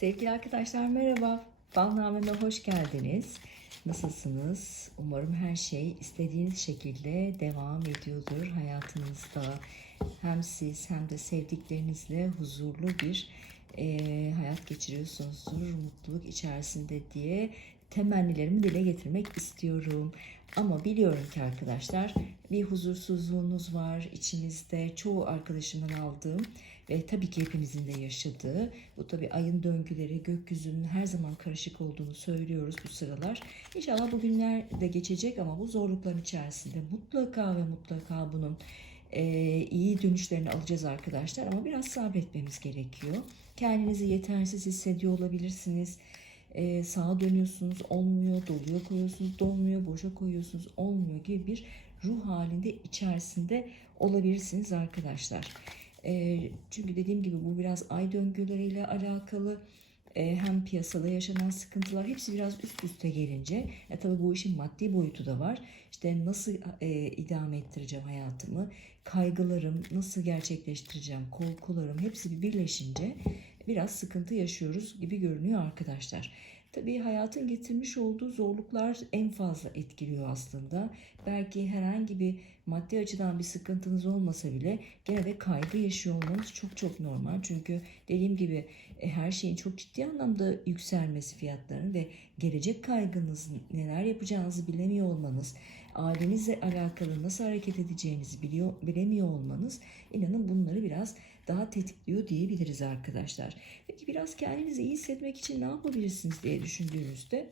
Sevgili arkadaşlar merhaba. Balnameme hoş geldiniz. Nasılsınız? Umarım her şey istediğiniz şekilde devam ediyordur hayatınızda. Hem siz hem de sevdiklerinizle huzurlu bir eee, hayat geçiriyorsunuzdur. Mutluluk içerisinde diye temennilerimi dile getirmek istiyorum. Ama biliyorum ki arkadaşlar bir huzursuzluğunuz var içinizde. Çoğu arkadaşımdan aldığım ve tabii ki hepimizin de yaşadığı. Bu tabii ayın döngüleri, gökyüzünün her zaman karışık olduğunu söylüyoruz bu sıralar. İnşallah bu günler de geçecek ama bu zorlukların içerisinde mutlaka ve mutlaka bunun eee, iyi dönüşlerini alacağız arkadaşlar. Ama biraz sabretmemiz gerekiyor. Kendinizi yetersiz hissediyor olabilirsiniz. Ee, sağa dönüyorsunuz olmuyor, doluya koyuyorsunuz dolmuyor, boşa koyuyorsunuz olmuyor gibi bir ruh halinde içerisinde olabilirsiniz arkadaşlar. Ee, çünkü dediğim gibi bu biraz ay döngüleriyle alakalı. Hem piyasada yaşanan sıkıntılar hepsi biraz üst üste gelince e, tabii bu işin maddi boyutu da var. İşte nasıl e, idame ettireceğim hayatımı, kaygılarım nasıl gerçekleştireceğim, korkularım hepsi bir birleşince biraz sıkıntı yaşıyoruz gibi görünüyor arkadaşlar. Tabii hayatın getirmiş olduğu zorluklar en fazla etkiliyor aslında. Belki herhangi bir maddi açıdan bir sıkıntınız olmasa bile gene de kaygı yaşıyor olmanız çok çok normal. Çünkü dediğim gibi e, her şeyin çok ciddi anlamda yükselmesi fiyatlarının ve gelecek kaygınız neler yapacağınızı bilemiyor olmanız, ailenizle alakalı nasıl hareket edeceğinizi biliyor, bilemiyor olmanız inanın bunları biraz daha tetikliyor diyebiliriz arkadaşlar. Peki biraz kendinizi iyi hissetmek için ne yapabilirsiniz diye düşündüğünüzde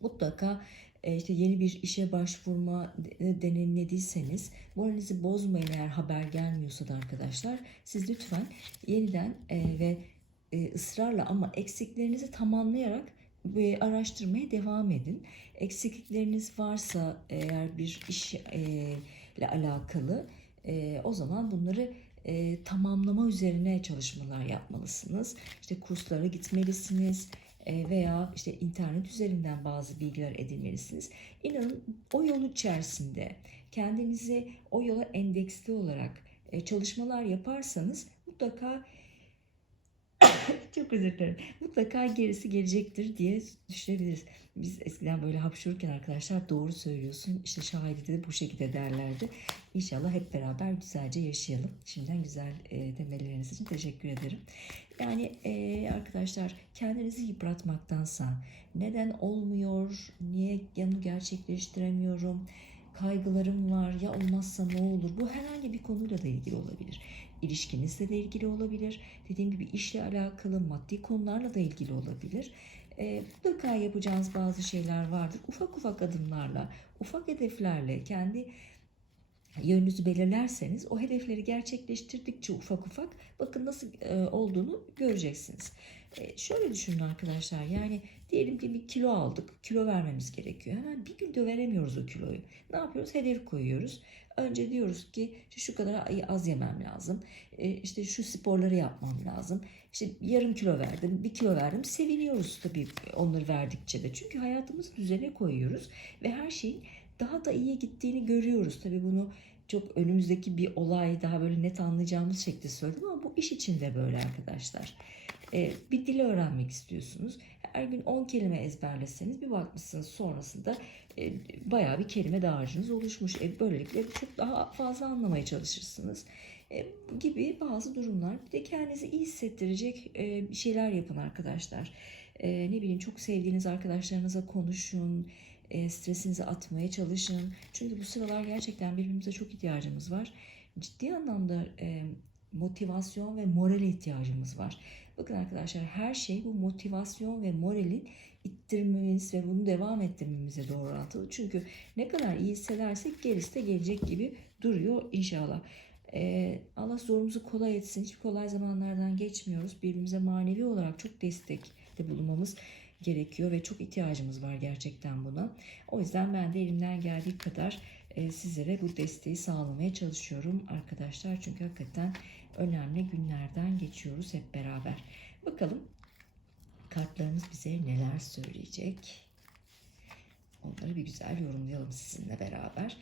mutlaka e, işte yeni bir işe başvurma de- deneyimlediyseniz moralinizi bozmayın eğer haber gelmiyorsa da arkadaşlar. Siz lütfen yeniden e, ve e, ısrarla ama eksiklerinizi tamamlayarak ve araştırmaya devam edin. Eksiklikleriniz varsa eğer bir iş e, ile alakalı e, o zaman bunları e, tamamlama üzerine çalışmalar yapmalısınız. İşte kurslara gitmelisiniz e, veya işte internet üzerinden bazı bilgiler edinmelisiniz. İnanın o yol içerisinde kendinizi o yola endeksli olarak e, çalışmalar yaparsanız mutlaka çok özür dilerim. Mutlaka gerisi gelecektir diye düşünebiliriz. Biz eskiden böyle hapşururken arkadaşlar doğru söylüyorsun. İşte şahidi de bu şekilde derlerdi. İnşallah hep beraber güzelce yaşayalım. Şimdiden güzel e, temelleriniz için teşekkür ederim. Yani e, arkadaşlar kendinizi yıpratmaktansa neden olmuyor, niye yanı gerçekleştiremiyorum, kaygılarım var ya olmazsa ne olur bu herhangi bir konuyla da ilgili olabilir. İlişkinizle de ilgili olabilir. Dediğim gibi işle alakalı maddi konularla da ilgili olabilir. E, mutlaka yapacağınız bazı şeyler vardır. Ufak ufak adımlarla, ufak hedeflerle kendi yönünüzü belirlerseniz o hedefleri gerçekleştirdikçe ufak ufak bakın nasıl e, olduğunu göreceksiniz. E, şöyle düşünün arkadaşlar yani diyelim ki bir kilo aldık kilo vermemiz gerekiyor. Hemen bir günde veremiyoruz o kiloyu. Ne yapıyoruz? Hedef koyuyoruz. Önce diyoruz ki şu kadar az yemem lazım. E, işte şu sporları yapmam lazım. İşte yarım kilo verdim, bir kilo verdim. Seviniyoruz tabii onları verdikçe de. Çünkü hayatımızı düzene koyuyoruz ve her şeyin daha da iyiye gittiğini görüyoruz. Tabii bunu çok önümüzdeki bir olay daha böyle net anlayacağımız şekilde söyledim ama bu iş için de böyle arkadaşlar. Ee, bir dil öğrenmek istiyorsunuz. Her gün 10 kelime ezberleseniz bir bakmışsınız sonrasında e, bayağı bir kelime dağarcığınız oluşmuş. E, böylelikle çok daha fazla anlamaya çalışırsınız. E, gibi bazı durumlar. Bir de kendinizi iyi hissettirecek e, şeyler yapın arkadaşlar. E, ne bileyim çok sevdiğiniz arkadaşlarınıza konuşun e, stresinizi atmaya çalışın. Çünkü bu sıralar gerçekten birbirimize çok ihtiyacımız var. Ciddi anlamda e, motivasyon ve morale ihtiyacımız var. Bakın arkadaşlar her şey bu motivasyon ve moralin ittirmemiz ve bunu devam ettirmemize doğru orantılı. Çünkü ne kadar iyi hissedersek gerisi de gelecek gibi duruyor inşallah. Ee, Allah zorumuzu kolay etsin. Hiç kolay zamanlardan geçmiyoruz. Birbirimize manevi olarak çok destekte bulunmamız gerekiyor ve çok ihtiyacımız var gerçekten buna. O yüzden ben de elimden geldiği kadar e, sizlere bu desteği sağlamaya çalışıyorum arkadaşlar. Çünkü hakikaten önemli günlerden geçiyoruz hep beraber. Bakalım kartlarımız bize neler söyleyecek. Onları bir güzel yorumlayalım sizinle beraber.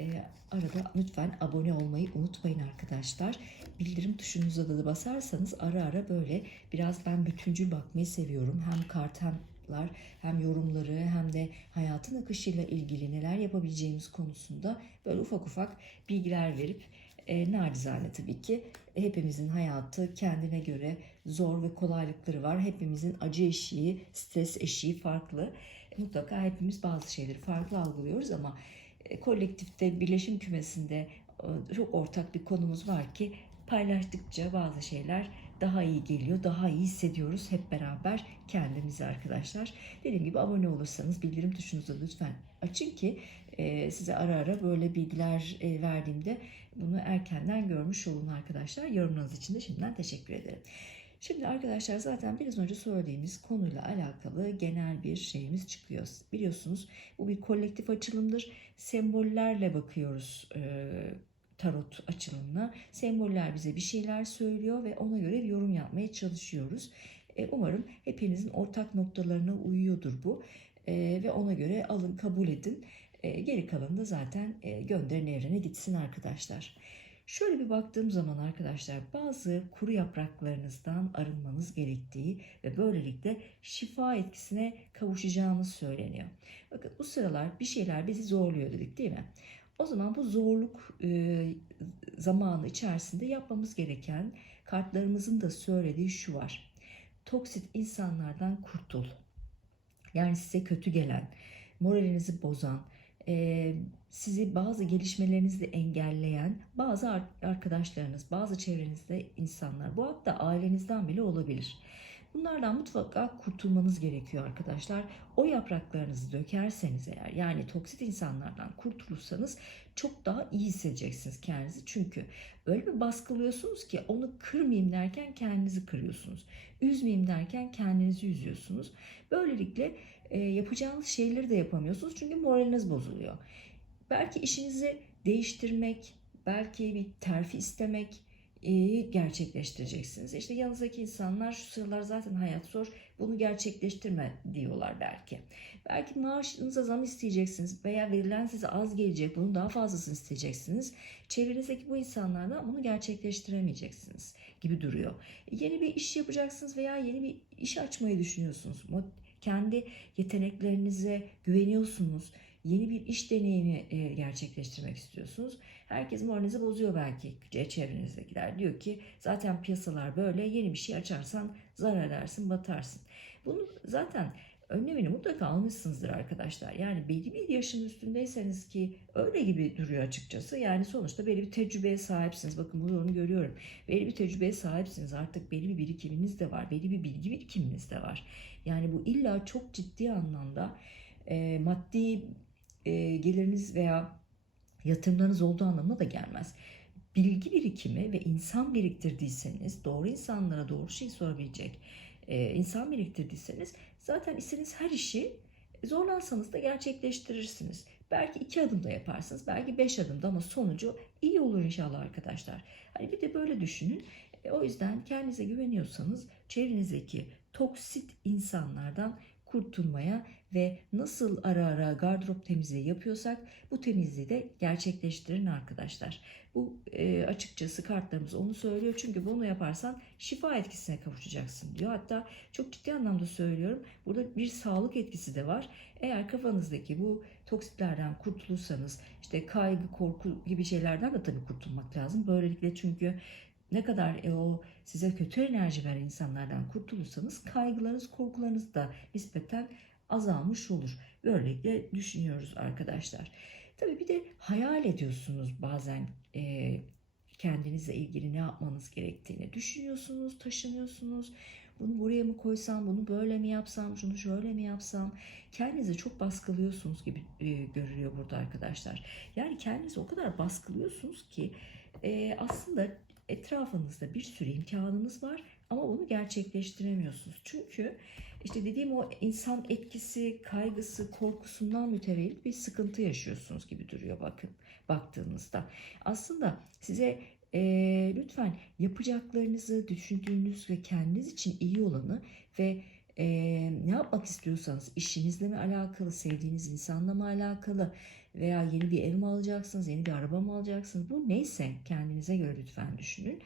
E, arada lütfen abone olmayı unutmayın arkadaşlar. Bildirim tuşunuza da basarsanız ara ara böyle biraz ben bütüncül bakmayı seviyorum. Hem kartemler hem yorumları hem de hayatın akışıyla ilgili neler yapabileceğimiz konusunda böyle ufak ufak bilgiler verip e, nacizane tabii ki hepimizin hayatı kendine göre zor ve kolaylıkları var. Hepimizin acı eşiği, stres eşiği farklı. E, mutlaka hepimiz bazı şeyleri farklı algılıyoruz ama e, kolektifte, birleşim kümesinde e, çok ortak bir konumuz var ki paylaştıkça bazı şeyler daha iyi geliyor, daha iyi hissediyoruz hep beraber kendimizi arkadaşlar. Dediğim gibi abone olursanız bildirim tuşunuzu lütfen açın ki e, size ara ara böyle bilgiler e, verdiğimde bunu erkenden görmüş olun arkadaşlar. Yorumlarınız için de şimdiden teşekkür ederim. Şimdi arkadaşlar zaten biraz önce söylediğimiz konuyla alakalı genel bir şeyimiz çıkıyor. Biliyorsunuz bu bir kolektif açılımdır. Sembollerle bakıyoruz e, tarot açılımına. Semboller bize bir şeyler söylüyor ve ona göre yorum yapmaya çalışıyoruz. E, umarım hepinizin ortak noktalarına uyuyordur bu. E, ve ona göre alın kabul edin. E, geri kalanı da zaten e, gönderin evrene gitsin arkadaşlar. Şöyle bir baktığım zaman arkadaşlar bazı kuru yapraklarınızdan arınmanız gerektiği ve böylelikle şifa etkisine kavuşacağınız söyleniyor. Bakın bu sıralar bir şeyler bizi zorluyor dedik değil mi? O zaman bu zorluk e, zamanı içerisinde yapmamız gereken kartlarımızın da söylediği şu var. Toksit insanlardan kurtul. Yani size kötü gelen, moralinizi bozan, e, sizi bazı gelişmelerinizde engelleyen bazı arkadaşlarınız, bazı çevrenizde insanlar, bu hatta ailenizden bile olabilir. Bunlardan mutlaka kurtulmanız gerekiyor arkadaşlar. O yapraklarınızı dökerseniz eğer yani toksit insanlardan kurtulursanız çok daha iyi hissedeceksiniz kendinizi. Çünkü öyle bir baskılıyorsunuz ki onu kırmayayım derken kendinizi kırıyorsunuz. Üzmeyeyim derken kendinizi üzüyorsunuz. Böylelikle e, yapacağınız şeyleri de yapamıyorsunuz çünkü moraliniz bozuluyor. Belki işinizi değiştirmek, belki bir terfi istemek, gerçekleştireceksiniz. İşte yanınızdaki insanlar şu sıralar zaten hayat zor bunu gerçekleştirme diyorlar belki. Belki maaşınıza zam isteyeceksiniz veya verilen size az gelecek bunun daha fazlasını isteyeceksiniz. Çevrenizdeki bu insanlardan bunu gerçekleştiremeyeceksiniz gibi duruyor. Yeni bir iş yapacaksınız veya yeni bir iş açmayı düşünüyorsunuz. Kendi yeteneklerinize güveniyorsunuz yeni bir iş deneyimi e, gerçekleştirmek istiyorsunuz. Herkes moralinizi bozuyor belki çevrenizdekiler. Diyor ki zaten piyasalar böyle yeni bir şey açarsan zarar edersin batarsın. Bunu zaten önlemini mutlaka almışsınızdır arkadaşlar. Yani belli bir yaşın üstündeyseniz ki öyle gibi duruyor açıkçası. Yani sonuçta belli bir tecrübeye sahipsiniz. Bakın bunu onu görüyorum. Belli bir tecrübeye sahipsiniz. Artık belli bir birikiminiz de var. Belli bir bilgi birikiminiz de var. Yani bu illa çok ciddi anlamda e, maddi e, geliriniz veya yatırımlarınız olduğu anlamına da gelmez. Bilgi birikimi ve insan biriktirdiyseniz, doğru insanlara doğru şey sorabilecek e, insan biriktirdiyseniz zaten istediğiniz her işi zorlansanız da gerçekleştirirsiniz. Belki iki adımda yaparsınız, belki beş adımda ama sonucu iyi olur inşallah arkadaşlar. Hani bir de böyle düşünün. E, o yüzden kendinize güveniyorsanız çevrenizdeki toksit insanlardan kurtulmaya ve nasıl ara ara gardırop temizliği yapıyorsak bu temizliği de gerçekleştirin arkadaşlar. Bu e, açıkçası kartlarımız onu söylüyor. Çünkü bunu yaparsan şifa etkisine kavuşacaksın diyor. Hatta çok ciddi anlamda söylüyorum. Burada bir sağlık etkisi de var. Eğer kafanızdaki bu toksitlerden kurtulursanız işte kaygı, korku gibi şeylerden de tabii kurtulmak lazım. Böylelikle çünkü ne kadar e, o size kötü enerji veren insanlardan kurtulursanız kaygılarınız, korkularınız da nispeten azalmış olur. Böylelikle düşünüyoruz arkadaşlar. Tabii bir de hayal ediyorsunuz bazen e, kendinizle ilgili ne yapmanız gerektiğini düşünüyorsunuz, taşınıyorsunuz. Bunu buraya mı koysam, bunu böyle mi yapsam, şunu şöyle mi yapsam? Kendinizi çok baskılıyorsunuz gibi e, görülüyor burada arkadaşlar. Yani kendinizi o kadar baskılıyorsunuz ki e, aslında etrafınızda bir sürü imkanınız var ama bunu gerçekleştiremiyorsunuz. Çünkü işte dediğim o insan etkisi, kaygısı, korkusundan mütevellit bir sıkıntı yaşıyorsunuz gibi duruyor bakın baktığınızda. Aslında size e, lütfen yapacaklarınızı düşündüğünüz ve kendiniz için iyi olanı ve e, ne yapmak istiyorsanız işinizle mi alakalı, sevdiğiniz insanla mı alakalı veya yeni bir ev mi alacaksınız, yeni bir araba mı alacaksınız? Bu neyse kendinize göre lütfen düşünün.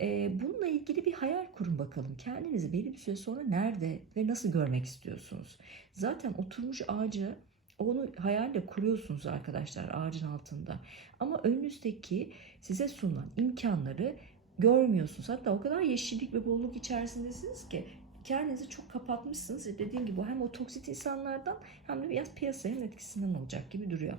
E, bununla ilgili bir hayal kurun bakalım. Kendinizi belli bir süre sonra nerede ve nasıl görmek istiyorsunuz? Zaten oturmuş ağacı onu hayalle kuruyorsunuz arkadaşlar ağacın altında. Ama önünüzdeki size sunulan imkanları görmüyorsunuz. Hatta o kadar yeşillik ve bolluk içerisindesiniz ki kendinizi çok kapatmışsınız. ve Dediğim gibi hem o toksit insanlardan hem de biraz piyasanın etkisinden olacak gibi duruyor.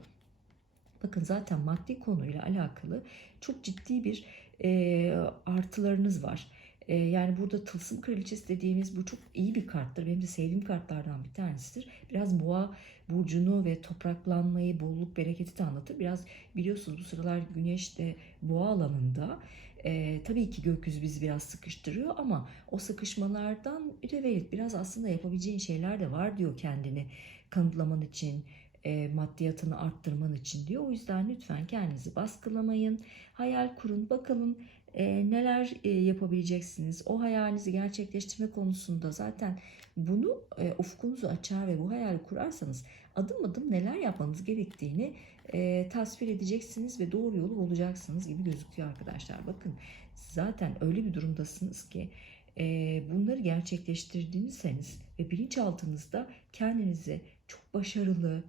Bakın zaten maddi konuyla alakalı çok ciddi bir e, artılarınız var. E, yani burada tılsım kraliçesi dediğimiz bu çok iyi bir karttır. Benim de sevdiğim kartlardan bir tanesidir. Biraz boğa burcunu ve topraklanmayı, bolluk, bereketi de anlatır. Biraz biliyorsunuz bu sıralar güneş de boğa alanında. E, tabii ki gökyüzü bizi biraz sıkıştırıyor ama o sıkışmalardan mütevellit biraz aslında yapabileceğin şeyler de var diyor kendini kanıtlaman için, e, maddiyatını arttırman için diyor. O yüzden lütfen kendinizi baskılamayın. Hayal kurun bakalım e, neler e, yapabileceksiniz. O hayalinizi gerçekleştirme konusunda zaten bunu e, ufkunuzu açar ve bu hayali kurarsanız adım adım neler yapmanız gerektiğini e, tasvir edeceksiniz ve doğru yolu bulacaksınız gibi gözüküyor arkadaşlar. Bakın zaten öyle bir durumdasınız ki e, bunları gerçekleştirdiğinizseniz ve bilinçaltınızda kendinizi çok başarılı,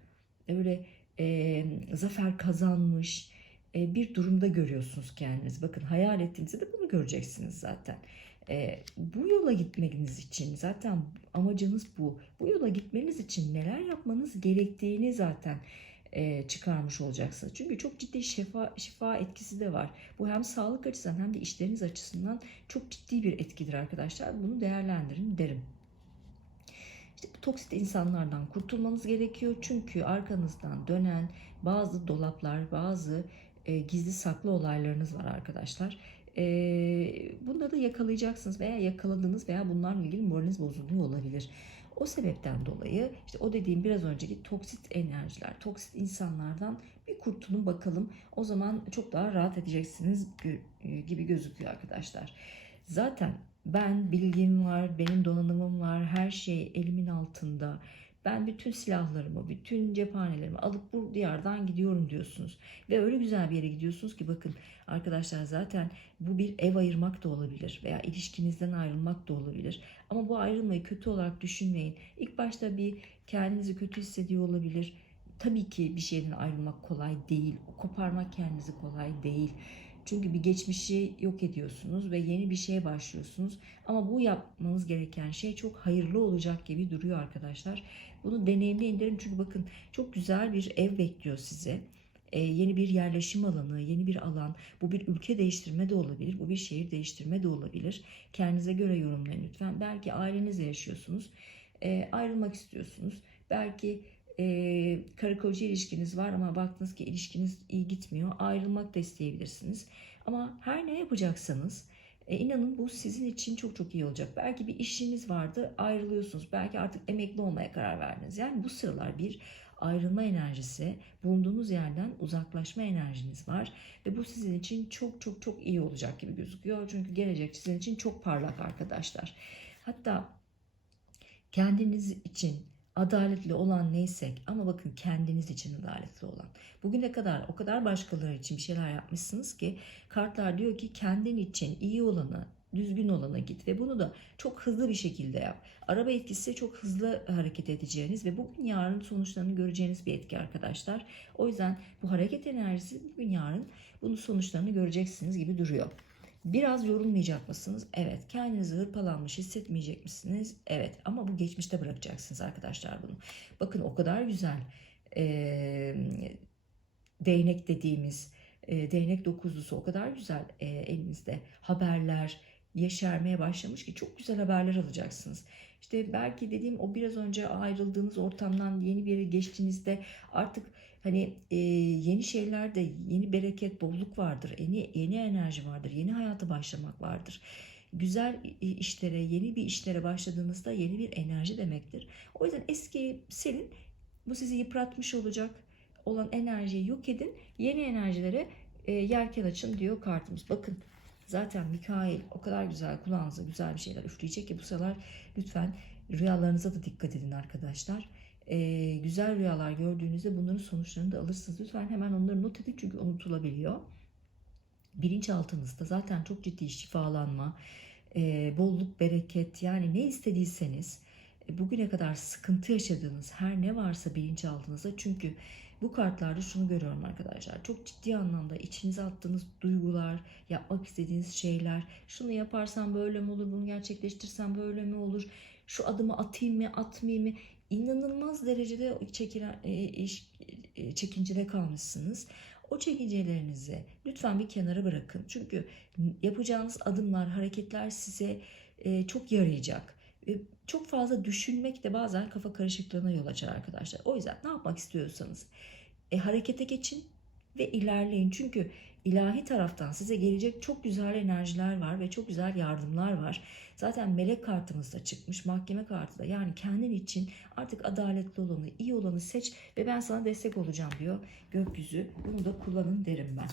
öyle e, zafer kazanmış e, bir durumda görüyorsunuz kendinizi. Bakın hayal ettiğinizde de bunu göreceksiniz zaten. E, bu yola gitmeniz için zaten amacınız bu. Bu yola gitmeniz için neler yapmanız gerektiğini zaten e, çıkarmış olacaksınız. Çünkü çok ciddi şifa, şifa etkisi de var. Bu hem sağlık açısından hem de işleriniz açısından çok ciddi bir etkidir arkadaşlar. Bunu değerlendirin derim. İşte bu toksit insanlardan kurtulmanız gerekiyor. Çünkü arkanızdan dönen bazı dolaplar, bazı e, gizli saklı olaylarınız var arkadaşlar. E, bunları da yakalayacaksınız veya yakaladınız veya bunlarla ilgili moraliniz bozuluyor olabilir. O sebepten dolayı işte o dediğim biraz önceki toksit enerjiler, toksit insanlardan bir kurtulun bakalım. O zaman çok daha rahat edeceksiniz gibi gözüküyor arkadaşlar. Zaten ben bilgim var, benim donanımım var, her şey elimin altında. Ben bütün silahlarımı, bütün cephanelerimi alıp bu diyardan gidiyorum diyorsunuz. Ve öyle güzel bir yere gidiyorsunuz ki bakın arkadaşlar zaten bu bir ev ayırmak da olabilir veya ilişkinizden ayrılmak da olabilir. Ama bu ayrılmayı kötü olarak düşünmeyin. İlk başta bir kendinizi kötü hissediyor olabilir. Tabii ki bir şeyden ayrılmak kolay değil. Koparmak kendinizi kolay değil. Çünkü bir geçmişi yok ediyorsunuz ve yeni bir şeye başlıyorsunuz. Ama bu yapmanız gereken şey çok hayırlı olacak gibi duruyor arkadaşlar. Bunu deneyimleyin derim çünkü bakın çok güzel bir ev bekliyor size. Ee, yeni bir yerleşim alanı, yeni bir alan. Bu bir ülke değiştirme de olabilir, bu bir şehir değiştirme de olabilir. Kendinize göre yorumlayın lütfen. Belki ailenizle yaşıyorsunuz, ee, ayrılmak istiyorsunuz. Belki e, karı koca ilişkiniz var ama baktınız ki ilişkiniz iyi gitmiyor. Ayrılmak da isteyebilirsiniz. Ama her ne yapacaksanız e, inanın bu sizin için çok çok iyi olacak. Belki bir işiniz vardı ayrılıyorsunuz. Belki artık emekli olmaya karar verdiniz. Yani bu sıralar bir ayrılma enerjisi, bulunduğunuz yerden uzaklaşma enerjiniz var ve bu sizin için çok çok çok iyi olacak gibi gözüküyor. Çünkü gelecek sizin için çok parlak arkadaşlar. Hatta kendiniz için adaletli olan neysek ama bakın kendiniz için adaletli olan. Bugüne kadar o kadar başkaları için bir şeyler yapmışsınız ki kartlar diyor ki kendin için iyi olanı, düzgün olana git ve bunu da çok hızlı bir şekilde yap. Araba etkisi çok hızlı hareket edeceğiniz ve bugün yarın sonuçlarını göreceğiniz bir etki arkadaşlar. O yüzden bu hareket enerjisi bugün yarın bunun sonuçlarını göreceksiniz gibi duruyor. Biraz yorulmayacak mısınız? Evet. Kendinizi hırpalanmış hissetmeyecek misiniz? Evet. Ama bu geçmişte bırakacaksınız arkadaşlar bunu. Bakın o kadar güzel e, değnek dediğimiz e, değnek dokuzlusu o kadar güzel e, elinizde haberler yeşermeye başlamış ki çok güzel haberler alacaksınız. İşte belki dediğim o biraz önce ayrıldığınız ortamdan yeni bir yere geçtiğinizde artık Hani e, yeni şeylerde yeni bereket, bolluk vardır. Yeni, yeni enerji vardır. Yeni hayata başlamak vardır. Güzel işlere, yeni bir işlere başladığınızda yeni bir enerji demektir. O yüzden eski silin. Bu sizi yıpratmış olacak olan enerjiyi yok edin. Yeni enerjilere e, yelken açın diyor kartımız. Bakın zaten Mikail o kadar güzel kulağınıza güzel bir şeyler üfleyecek ki bu sıralar lütfen Rüyalarınıza da dikkat edin arkadaşlar. Ee, güzel rüyalar gördüğünüzde bunların sonuçlarını da alırsınız. Lütfen hemen onları not edin çünkü unutulabiliyor. Bilinçaltınızda zaten çok ciddi şifalanma, e, bolluk, bereket yani ne istediyseniz e, bugüne kadar sıkıntı yaşadığınız her ne varsa bilinçaltınızda çünkü bu kartlarda şunu görüyorum arkadaşlar. Çok ciddi anlamda içinize attığınız duygular, yapmak istediğiniz şeyler, şunu yaparsam böyle mi olur, bunu gerçekleştirsem böyle mi olur, şu adımı atayım mı, atmayayım mı? İnanılmaz derecede çekilen, e, e, çekincede kalmışsınız. O çekincelerinizi lütfen bir kenara bırakın. Çünkü yapacağınız adımlar, hareketler size e, çok yarayacak. Çok fazla düşünmek de bazen kafa karışıklığına yol açar arkadaşlar. O yüzden ne yapmak istiyorsanız e, harekete geçin ve ilerleyin. Çünkü ilahi taraftan size gelecek çok güzel enerjiler var ve çok güzel yardımlar var. Zaten melek kartımız da çıkmış, mahkeme kartı da. Yani kendin için artık adaletli olanı, iyi olanı seç ve ben sana destek olacağım diyor gökyüzü. Bunu da kullanın derim ben.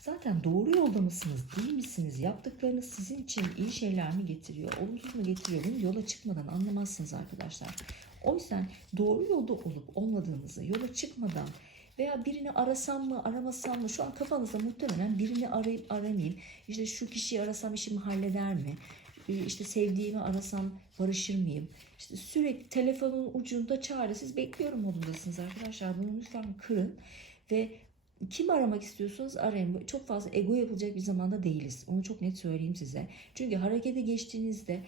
Zaten doğru yolda mısınız, değil misiniz? Yaptıklarınız sizin için iyi şeyler mi getiriyor, olumsuz mu getiriyor? Bunu yola çıkmadan anlamazsınız arkadaşlar. O yüzden doğru yolda olup olmadığınızı yola çıkmadan veya birini arasam mı aramasam mı şu an kafanızda muhtemelen birini arayıp aramayayım. İşte şu kişiyi arasam işimi halleder mi? Ee, İşte sevdiğimi arasam barışır mıyım? İşte sürekli telefonun ucunda çaresiz bekliyorum modundasınız arkadaşlar. Bunu lütfen kırın ve kim aramak istiyorsanız arayın. Çok fazla ego yapılacak bir zamanda değiliz. Onu çok net söyleyeyim size. Çünkü harekete geçtiğinizde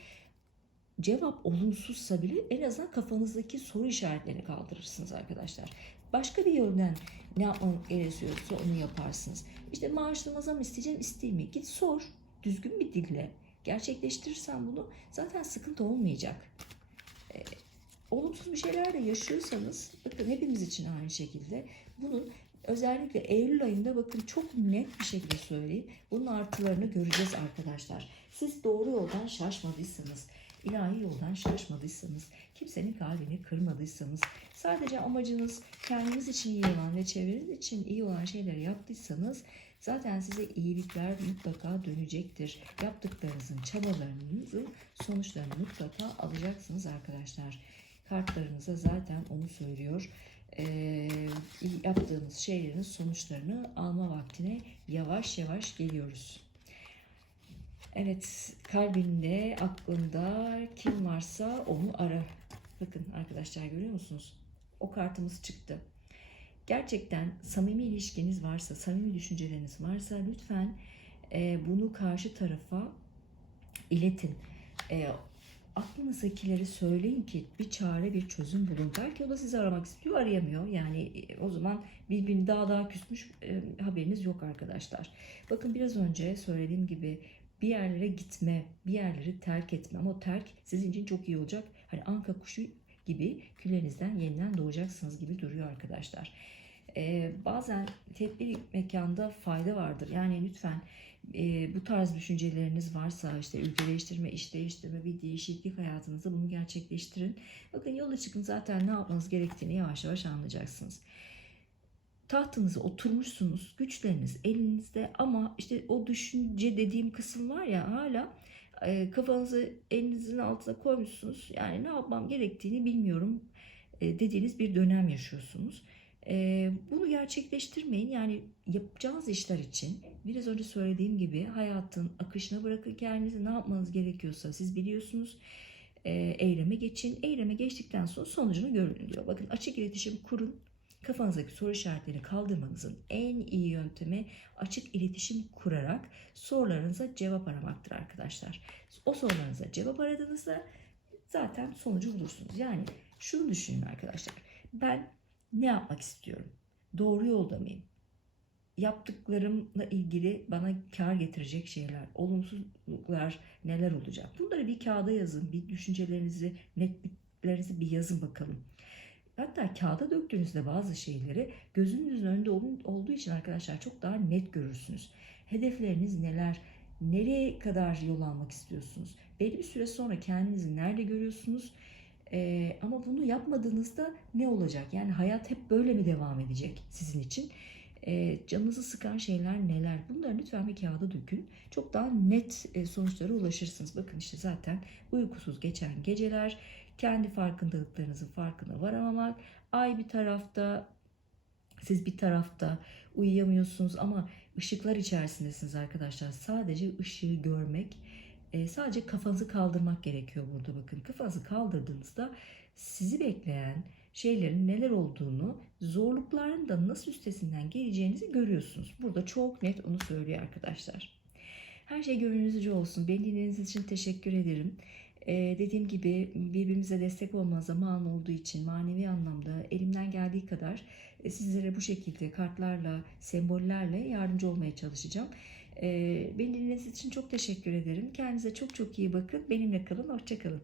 cevap olumsuzsa bile en azından kafanızdaki soru işaretlerini kaldırırsınız arkadaşlar. Başka bir yönden ne yapmak gerekiyorsa onu yaparsınız. İşte maaşlı zam isteyeceğim isteyeyim mi? Git sor. Düzgün bir dille. Gerçekleştirirsen bunu zaten sıkıntı olmayacak. Ee, olumsuz bir şeyler de yaşıyorsanız bakın hepimiz için aynı şekilde bunun özellikle Eylül ayında bakın çok net bir şekilde söyleyeyim. Bunun artılarını göreceğiz arkadaşlar. Siz doğru yoldan şaşmadıysanız, ilahi yoldan şaşmadıysanız, kimsenin kalbini kırmadıysanız, sadece amacınız kendiniz için iyi olan ve çevreniz için iyi olan şeyleri yaptıysanız zaten size iyilikler mutlaka dönecektir. Yaptıklarınızın, çabalarınızın sonuçlarını mutlaka alacaksınız arkadaşlar. Kartlarınıza zaten onu söylüyor. Ee, yaptığımız şeylerin sonuçlarını alma vaktine yavaş yavaş geliyoruz. Evet, kalbinde, aklında kim varsa onu ara. Bakın arkadaşlar görüyor musunuz? O kartımız çıktı. Gerçekten samimi ilişkiniz varsa, samimi düşünceleriniz varsa lütfen e, bunu karşı tarafa iletin. E, aklınızdakileri söyleyin ki bir çare, bir çözüm bulun. Belki o da sizi aramak istiyor, arayamıyor. Yani e, o zaman birbirini daha daha küsmüş e, haberiniz yok arkadaşlar. Bakın biraz önce söylediğim gibi bir yerlere gitme, bir yerleri terk etme ama o terk sizin için çok iyi olacak. Hani anka kuşu gibi küllerinizden yeniden doğacaksınız gibi duruyor arkadaşlar. Ee, bazen tedbir mekanda fayda vardır. Yani lütfen e, bu tarz düşünceleriniz varsa işte ülke değiştirme, iş değiştirme, bir değişiklik hayatınızda bunu gerçekleştirin. Bakın yola çıkın zaten ne yapmanız gerektiğini yavaş yavaş anlayacaksınız tahtınıza oturmuşsunuz. Güçleriniz elinizde ama işte o düşünce dediğim kısım var ya hala e, kafanızı elinizin altına koymuşsunuz. Yani ne yapmam gerektiğini bilmiyorum e, dediğiniz bir dönem yaşıyorsunuz. E, bunu gerçekleştirmeyin. Yani yapacağınız işler için biraz önce söylediğim gibi hayatın akışına bırakın kendinizi ne yapmanız gerekiyorsa siz biliyorsunuz. E, eyleme geçin. Eyleme geçtikten sonra sonucunu görün diyor. Bakın açık iletişim kurun Kafanızdaki soru işaretlerini kaldırmanızın en iyi yöntemi açık iletişim kurarak sorularınıza cevap aramaktır arkadaşlar. O sorularınıza cevap aradığınızda zaten sonucu bulursunuz. Yani şunu düşünün arkadaşlar. Ben ne yapmak istiyorum? Doğru yolda mıyım? Yaptıklarımla ilgili bana kar getirecek şeyler, olumsuzluklar neler olacak? Bunları bir kağıda yazın, bir düşüncelerinizi, netliklerinizi bir yazın bakalım. Hatta kağıda döktüğünüzde bazı şeyleri gözünüzün önünde olduğu için arkadaşlar çok daha net görürsünüz. Hedefleriniz neler? Nereye kadar yol almak istiyorsunuz? Belli bir süre sonra kendinizi nerede görüyorsunuz? Ee, ama bunu yapmadığınızda ne olacak? Yani hayat hep böyle mi devam edecek sizin için? E, canınızı sıkan şeyler neler? Bunları lütfen bir kağıda dökün. Çok daha net sonuçlara ulaşırsınız. Bakın işte zaten uykusuz geçen geceler, kendi farkındalıklarınızın farkına varamamak, ay bir tarafta, siz bir tarafta uyuyamıyorsunuz ama ışıklar içerisindesiniz arkadaşlar. Sadece ışığı görmek, e, sadece kafanızı kaldırmak gerekiyor burada bakın. Kafanızı kaldırdığınızda sizi bekleyen şeylerin neler olduğunu, zorlukların da nasıl üstesinden geleceğinizi görüyorsunuz. Burada çok net onu söylüyor arkadaşlar. Her şey gönlünüzce olsun. Beni dinlediğiniz için teşekkür ederim. Dediğim gibi birbirimize destek olma zamanı olduğu için manevi anlamda elimden geldiği kadar sizlere bu şekilde kartlarla, sembollerle yardımcı olmaya çalışacağım. Ee, beni dinlediğiniz için çok teşekkür ederim. Kendinize çok çok iyi bakın. Benimle kalın. Hoşçakalın.